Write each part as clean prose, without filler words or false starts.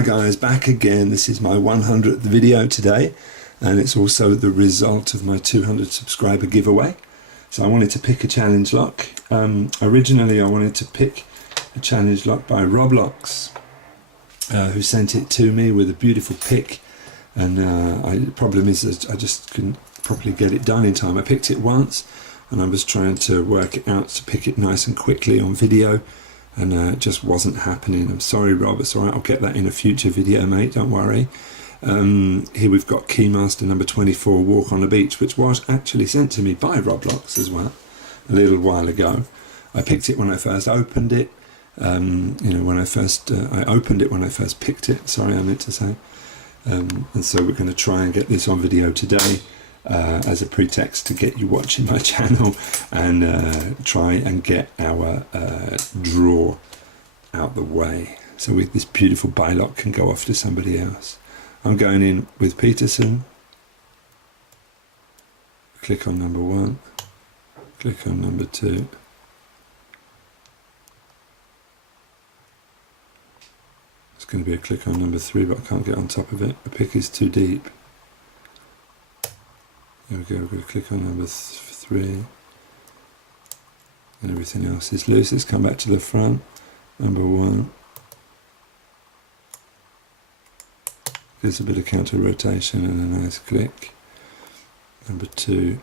Hi guys, back again. This is my 100th video today, and it's also the result of my 200 subscriber giveaway. So I wanted to pick a challenge lock. Originally I wanted to pick a challenge lock by Roblox, who sent it to me with a beautiful pick, and the problem is that I just couldn't properly get it done in time. I picked it once and I was trying to work it out to pick it nice and quickly on video, and it just wasn't happening. I'm sorry, Rob, it's alright, I'll get that in a future video, mate, don't worry. Here we've got Keymaster number 24, Walk on the Beach, which was actually sent to me by Roblox as well, a little while ago. I picked it when I first opened it, I opened it when I first picked it, sorry, I meant to say. And so we're going to try and get this on video today, as a pretext to get you watching my channel, and try and get our draw out the way, so this beautiful buy lock can go off to somebody else. I'm going in with Peterson. Click on number 1, click on number 2, it's going to be a click on number 3, but I can't get on top of it, the pick is too deep. There we go, we're going to click on number 3, and everything else is loose. Let's come back to the front. Number 1 gives a bit of counter rotation and a nice click. Number 2,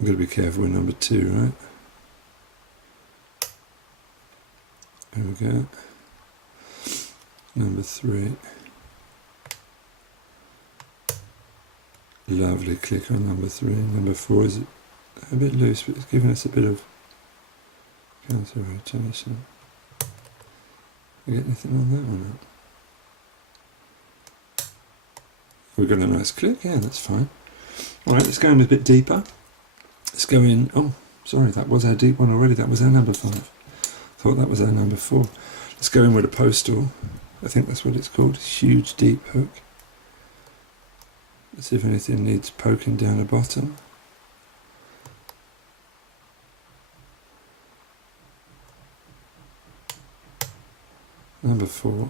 I've got to be careful with number 2, right? There we go. Number 3. Lovely click on number 3. Number 4 is a bit loose, but it's giving us a bit of counter rotation. We get anything on that one? We've got a nice click, yeah, that's fine. Alright, let's go in a bit deeper. Let's go in, oh, sorry, that was our deep one already, that was our number 5. Thought that was our number 4. Let's go in with a postal, I think that's what it's called, huge deep hook. Let's see if anything needs poking down the bottom. Number 4.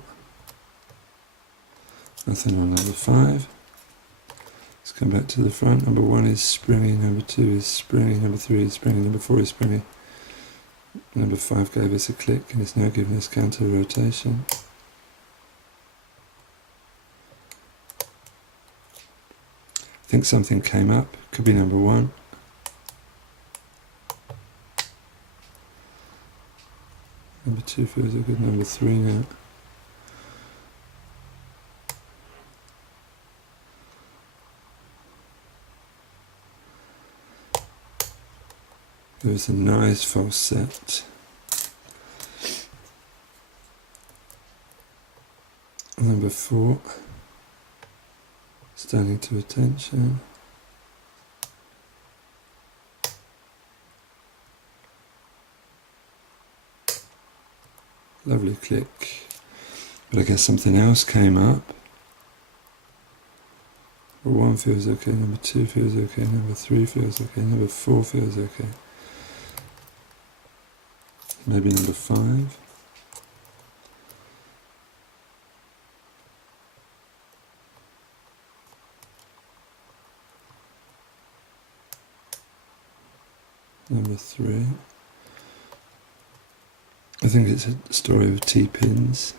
Nothing on number 5. Let's come back to the front. Number 1 is springy, number 2 is springy, number 3 is springy, number 4 is springy. Number 5 gave us a click and it's now giving us counter rotation. I think something came up, could be number 1. Number 2 feels a good, number 3 now. There's a nice false set. Number 4. Standing to attention. Lovely click. But I guess something else came up. Number 1 feels okay, number 2 feels okay, number 3 feels okay, number 4 feels okay. Maybe number 5. Number 3. I think it's a story of T-pins.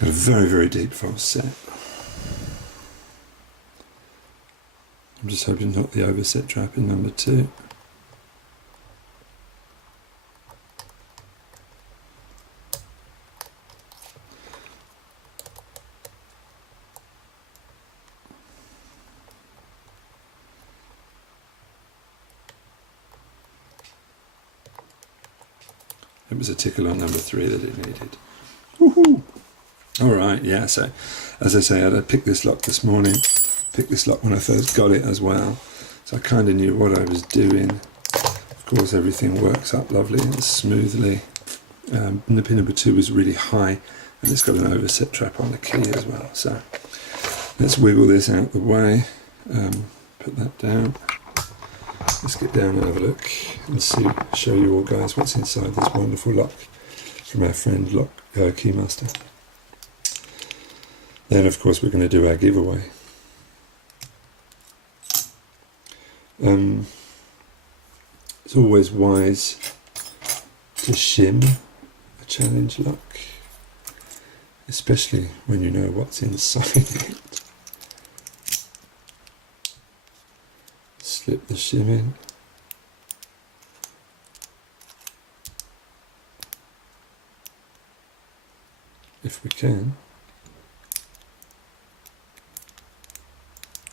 A very, very deep false set. I'm just hoping not the overset trap in number 2. It was a tickle on number 3 that it needed. Woohoo! Alright, yeah, so as I say, I picked this lock this morning, picked this lock when I first got it as well, so I kind of knew what I was doing. course, everything works up lovely and smoothly. And the pin number 2 is really high, and it's got an overset trap on the key as well. So let's wiggle this out the way, put that down. Let's get down and have a look and show you all guys what's inside this wonderful lock from our friend Keymaster. Then of course we're going to do our giveaway. It's always wise to shim a challenge lock, especially when you know what's inside it. Slip the shim in. If we can.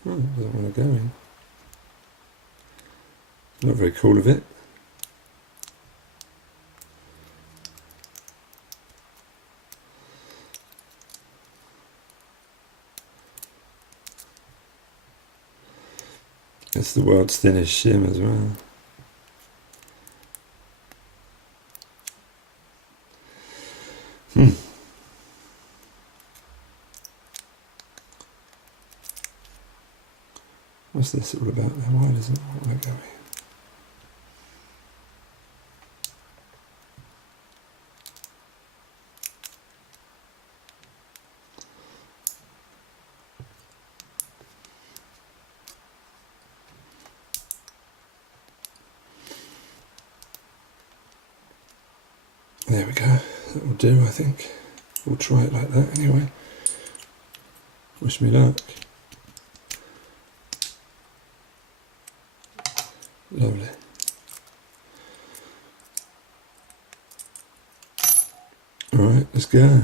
Oh, it doesn't want to go in. Not very cool of it. It's the world's thinnest shim as well. What's this all about then? Why doesn't it want to go in? There we go, that will do, I think. We'll try it like that anyway. Wish me luck. Lovely. Alright, let's go.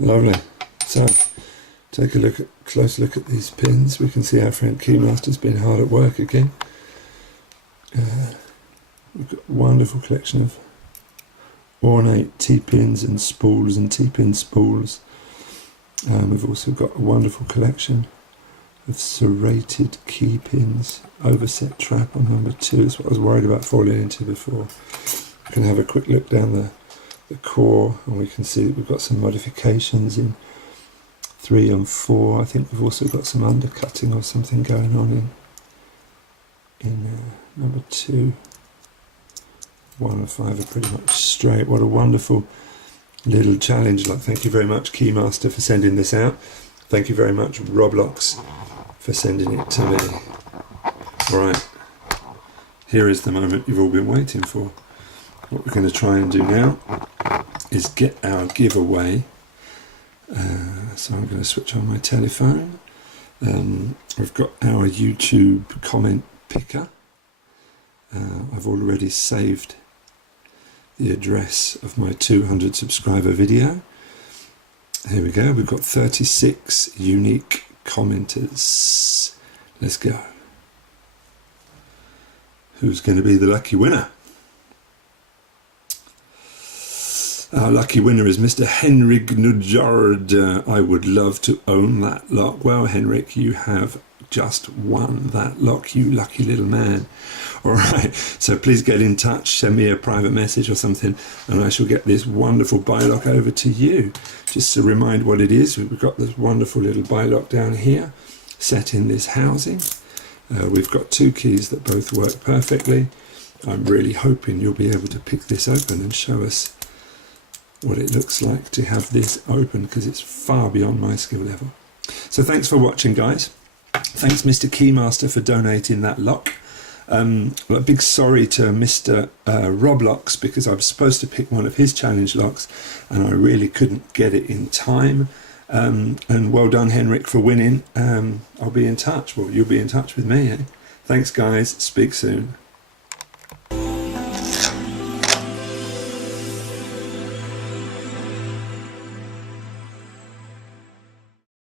Lovely. So, take a close look at these pins. We can see our friend Keymaster's been hard at work again. We've got a wonderful collection of ornate T-pins and spools and T-pin spools. We've also got a wonderful collection of serrated key pins, overset trap on number 2. That's what I was worried about falling into before. We can have a quick look down the core, and we can see that we've got some modifications in 3 and 4. I think we've also got some undercutting or something going on in number 2. 1 and 5 are pretty much straight. What a wonderful little challenge. Thank you very much, Keymaster, for sending this out. Thank you very much, Roblox, for sending it to me. Alright, here is the moment you've all been waiting for. What we're going to try and do now is get our giveaway. So I'm going to switch on my telephone. We've got our YouTube comment picker. I've already saved the address of my 200 subscriber video. Here we go, we've got 36 unique commenters. Let's go. Who's going to be the lucky winner? Our lucky winner is Mr. Henrik Nujard. I would love to own that lock. Well, Henrik, you have just won that lock, you lucky little man. Alright, so please get in touch, send me a private message or something, and I shall get this wonderful buy-lock over to you. Just to remind what it is, we've got this wonderful little buy-lock down here, set in this housing. We've got 2 keys that both work perfectly. I'm really hoping you'll be able to pick this open and show us what it looks like to have this open, because it's far beyond my skill level. So thanks for watching, guys. Thanks, Mr. Keymaster, for donating that lock. A big sorry to Mr. Roblox, because I was supposed to pick one of his challenge locks and I really couldn't get it in time. And well done, Henrik, for winning. I'll be in touch. Well, you'll be in touch with me. Eh? Thanks, guys. Speak soon.